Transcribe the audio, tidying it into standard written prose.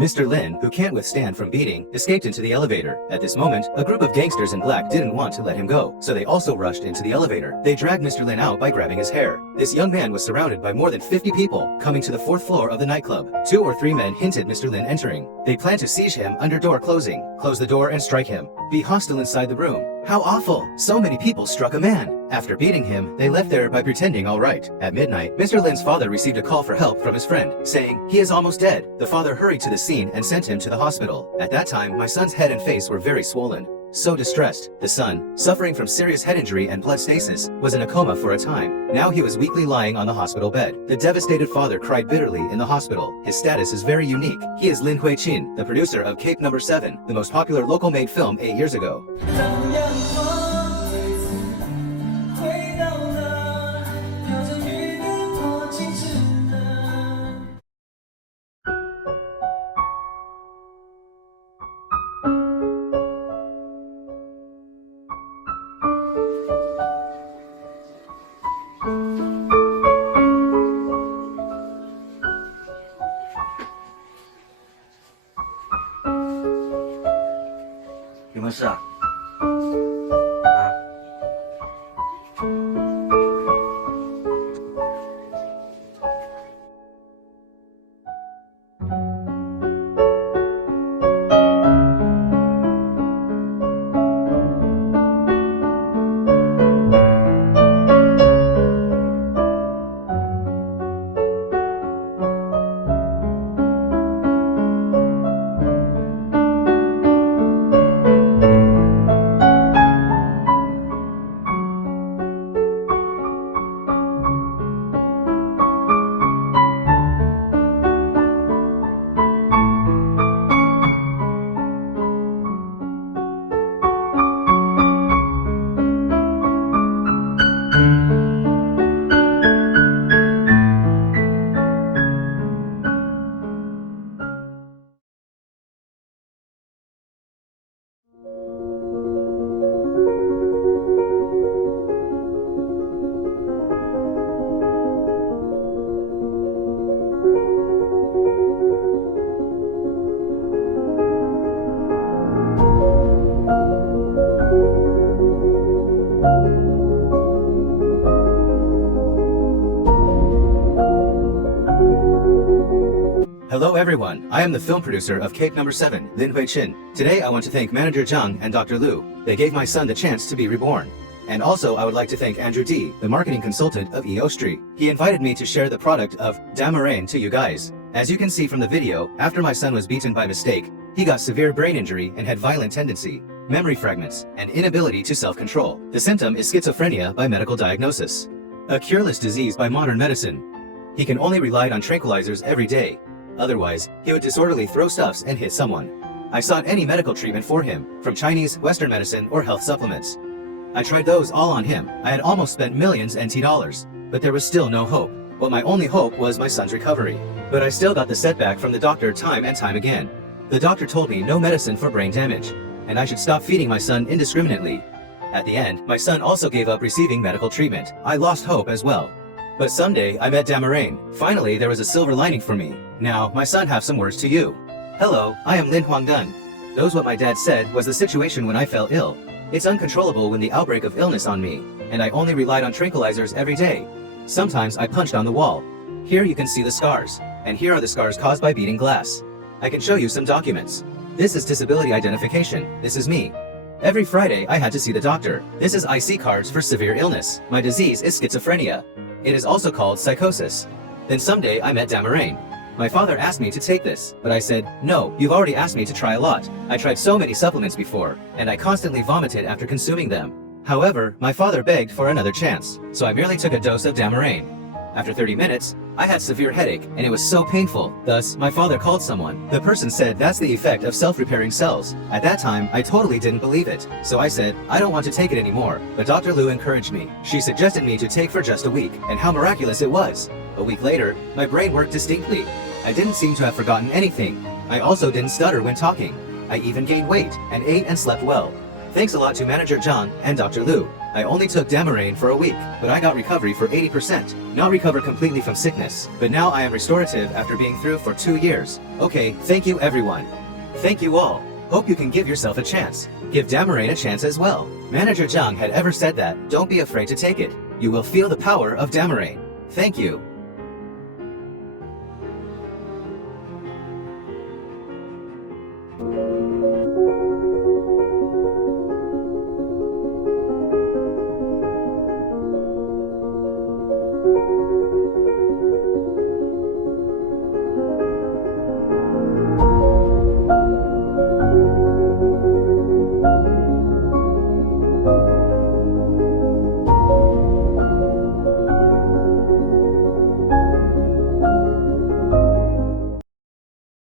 Mr. Lin, who can't withstand from beating, escaped into the elevator. At this moment, a group of gangsters in black didn't want to let him go, so they also rushed into the elevator. They dragged Mr. Lin out by grabbing his hair. This young man was surrounded by more than 50 people, coming to the 4th floor of the nightclub. 2 or 3 men hinted Mr. Lin entering. They planned to seize him under door closing, close the door and strike him. Be hostile inside the room. How awful! So many people struck a man. After beating him, they left there by pretending all right. At midnight, Mr. Lin's father received a call for help from his friend, saying he is almost dead. The father hurried to the scene and sent him to the hospital. At that time, my son's head and face were very swollen. So distressed, the son, suffering from serious head injury and blood stasis, was in a coma for a time. Now he was weakly lying on the hospital bed. The devastated father cried bitterly in the hospital. His status is very unique. He is Lin Hui-chin, the producer of Cape No. 7, the most popular local-made film 8 years ago.事啊？Hello everyone, I am the film producer of Cape No. 7, Lin Hui-chin. Today I want to thank Manager Zhang and Dr. Lu. They gave my son the chance to be reborn. And also I would like to thank Andrew D., the marketing consultant of Eostri. He invited me to share the product of Dammaren to you guys. As you can see from the video, after my son was beaten by mistake, he got severe brain injury and had violent tendency, memory fragments, and inability to self-control. The symptom is schizophrenia by medical diagnosis. A cureless disease by modern medicine. He can only rely on tranquilizers every day. Otherwise, he would disorderly throw stuffs and hit someone. I sought any medical treatment for him, from Chinese, Western medicine, or health supplements. I tried those all on him. I had almost spent millions NT dollars, but there was still no hope. But my only hope was my son's recovery. But I still got the setback from the doctor time and time again. The doctor told me no medicine for brain damage, and I should stop feeding my son indiscriminately. At the end, my son also gave up receiving medical treatment. I lost hope as well. But someday, I met Dammaren. Finally, there was a silver lining for me. Now, my son have some words to you. Hello, I am Lin Huangdun. Those what my dad said was the situation when I fell ill. It's uncontrollable when the outbreak of illness on me, and I only relied on tranquilizers every day. Sometimes I punched on the wall. Here you can see the scars, and here are the scars caused by beating glass. I can show you some documents. This is disability identification. This is me. Every Friday, I had to see the doctor. This is IC cards for severe illness. My disease is schizophrenia. It is also called psychosis. Then someday I met Dammaren. My father asked me to take this, but I said, no, you've already asked me to try a lot. I tried so many supplements before, and I constantly vomited after consuming them. However, my father begged for another chance, so I merely took a dose of Dammaren. After 30 minutes, I had severe headache, and it was so painful. Thus, my father called someone. The person said that's the effect of self-repairing cells. At that time, I totally didn't believe it. So I said, I don't want to take it anymore. But Dr. Lu encouraged me. She suggested me to take for just a week, and how miraculous it was. A week later, my brain worked distinctly. I didn't seem to have forgotten anything. I also didn't stutter when talking. I even gained weight, and ate and slept well. Thanks a lot to Manager Zhang and Dr. Lu. I only took Dammaren for a week, but I got recovery for 80%. Not recover completely from sickness, but now I am restorative after being through for 2 years. Okay, thank you everyone. Thank you all. Hope you can give yourself a chance. Give Dammaren a chance as well. Manager Zhang had ever said that, don't be afraid to take it. You will feel the power of Dammaren. Thank you.